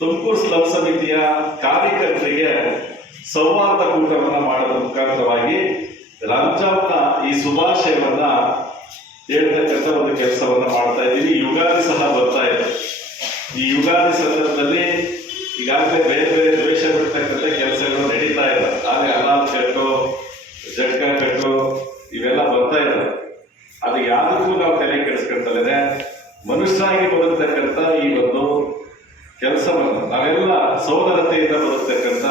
Tumakuru slum ಸಮಿತಿಯ ಕಾರ್ಯಕರ್ತರಿಗೆ ಸಂವಾದ ಕೂಟವನ್ನ ಮಾಡೋದ್ರ ಮುಖಾಂತರವಾಗಿ ರಂಜಾನ್ನ ಈ ಶುಭಾಶಯವನ್ನ ಹೇಳ್ತಕ್ಕಂಥ ಒಂದು ಕೆಲಸವನ್ನ ಮಾಡ್ತಾ ಇದ್ದೀವಿ. ಯುಗಾದಿ ಸಹ ಬರ್ತಾ ಇದೆ. ಈ ಯುಗಾದಿ ಸಂದರ್ಭದಲ್ಲಿ ಈಗಾಗಲೇ ಬೇರೆ ಬೇರೆ ದ್ವೇಷ ಬಿಡ್ತಕ್ಕಂಥ ಕೆಲಸಗಳು ನಡೀತಾ ಇದೆ. ಆದರೆ ಅಲಾಲ್ ಕಟ್ಟು, ಜಟ್ಕ ಕಟ್ಟು ಇವೆಲ್ಲ ಬರ್ತಾ ಇದ್ದಾವೆ. ಅದು ಯಾವುದಕ್ಕೂ ನಾವು ತಲೆ ಕೆಡಿಸ್ಕೊಳ್ತಲೇ ಮನುಷ್ಯರಾಗಿ ಬದುಕ್ತಕ್ಕಂಥ ಈ ಒಂದು ಕೆಲಸವನ್ನು ನಾವೆಲ್ಲ ಸೋದರತೆಯಿಂದ ಬದುಕ್ತಕ್ಕಂಥ,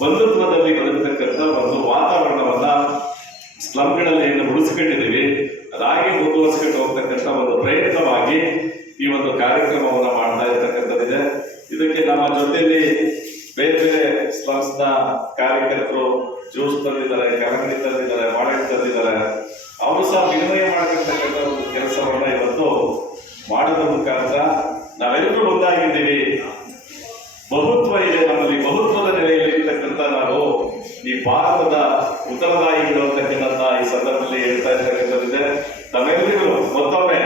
ಬಂಧುತ್ವದಲ್ಲಿ ಬದುಕ್ತಕ್ಕಂಥ ಒಂದು ವಾತಾವರಣವನ್ನ ಸ್ಲಂಗಳಲ್ಲಿ ಏನು ಉಳಿಸ್ಕೊಂಡಿದ್ದೀವಿ ಅದಾಗಿ ಮುಂದುವರಿಸ್ಕೊಂಡು ಹೋಗ್ತಕ್ಕಂಥ ಒಂದು ಪ್ರಯತ್ನವಾಗಿ ಈ ಒಂದು ಕಾರ್ಯಕ್ರಮವನ್ನು ಮಾಡ್ತಾ ಇರ್ತಕ್ಕಂಥದ್ದಿದೆ. ಇದಕ್ಕೆ ನಮ್ಮ ಜೊತೆಯಲ್ಲಿ ಬೇರೆ ಬೇರೆ ಸ್ಲಮ್ಸ್ನ ಕಾರ್ಯಕರ್ತರು ಜ್ಯೂಸ್ ತಂದಿದ್ದಾರೆ, ಕರಂಗಿ ತಂದಿದ್ದಾರೆ, ಬಾಳೆಹಣ್ಣು ತಂದಿದ್ದಾರೆ. ಅವರು ಸಹ ವಿನಿಮಯ ಮಾಡಿರ್ತಕ್ಕಂಥ ಒಂದು ಕೆಲಸವನ್ನ ಇವತ್ತು ಮಾಡೋದ್ರ ಮುಖಾಂತರ ನಾವೆಲ್ಲರೂ ಒಂದಾಗಿದ್ದೀವಿ. ಬಹುತ್ವ ಇದೆ ನಮ್ಮಲ್ಲಿ, ಬಹುತ್ವದ ನೆಲೆಯಲ್ಲಿ ಇರ್ತಕ್ಕಂಥ ನಾವು ಈ ಭಾರತದ ಉತ್ತರದಾಯಿಗಳು ಅಂತಕ್ಕಂಥ ಈ ಸಂದರ್ಭದಲ್ಲಿ ಹೇಳ್ತಾ ಇರ್ತಕ್ಕಂಥದ್ದಿದೆ. ನಾವೆಲ್ಲರಿಗೂ ಮತ್ತೊಮ್ಮೆ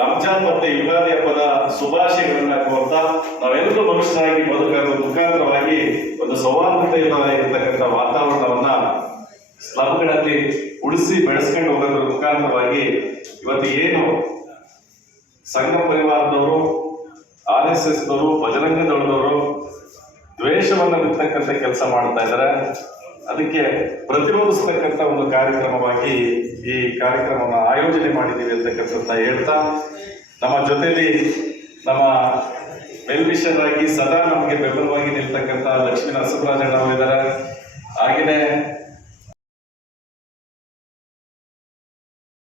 ರಂಜಾನ್ ಮತ್ತೆ ಯುಗಾದಿ ಹಬ್ಬದ ಶುಭಾಶಯಗಳನ್ನ ಕೋರ್ತಾ ನಾವೆಲ್ಲರೂ ಮನುಷ್ಯರಾಗಿ ಬದುಕೋದ್ರ ಮುಖಾಂತರವಾಗಿ ಒಂದು ಸೌಹಾರ್ದತೆಯಿರತಕ್ಕಂಥ ವಾತಾವರಣವನ್ನ ಸ್ಲಮ್ಗಳಲ್ಲಿ ಉಳಿಸಿ ಬೆಳೆಸ್ಕೊಂಡು ಹೋಗೋದ್ರ ಮುಖಾಂತರವಾಗಿ ಇವತ್ತು ಏನು ಸಂಘ ಪರಿವಾರದವರು, RSSದವರು, ಬಜರಂಗ ದಳದವರು ದ್ವೇಷವನ್ನು ಬಿತ್ತಕ್ಕಂಥ ಕೆಲಸ ಮಾಡ್ತಾ ಇದ್ದಾರೆ. ಅದಕ್ಕೆ ಪ್ರತಿರೋಧಿಸ್ತಕ್ಕಂಥ ಒಂದು ಕಾರ್ಯಕ್ರಮವಾಗಿ ಈ ಕಾರ್ಯಕ್ರಮವನ್ನು ಆಯೋಜನೆ ಮಾಡಿದ್ದೀವಿ ಅಂತಕ್ಕಂಥ ಹೇಳ್ತಾ, ನಮ್ಮ ಜೊತೆಯಲ್ಲಿ ನಮ್ಮ ವೆಲ್ವಿಷರ್ ಆಗಿ ಸದಾ ನಮಗೆ ಬೆಂಬಲವಾಗಿ ನಿಲ್ತಕ್ಕಂಥ ಲಕ್ಷ್ಮೀ ನರಸಿಂಹರಾಜಣ್ಣ ಅವರಿದ್ದಾರೆ. ಹಾಗೆಯೇ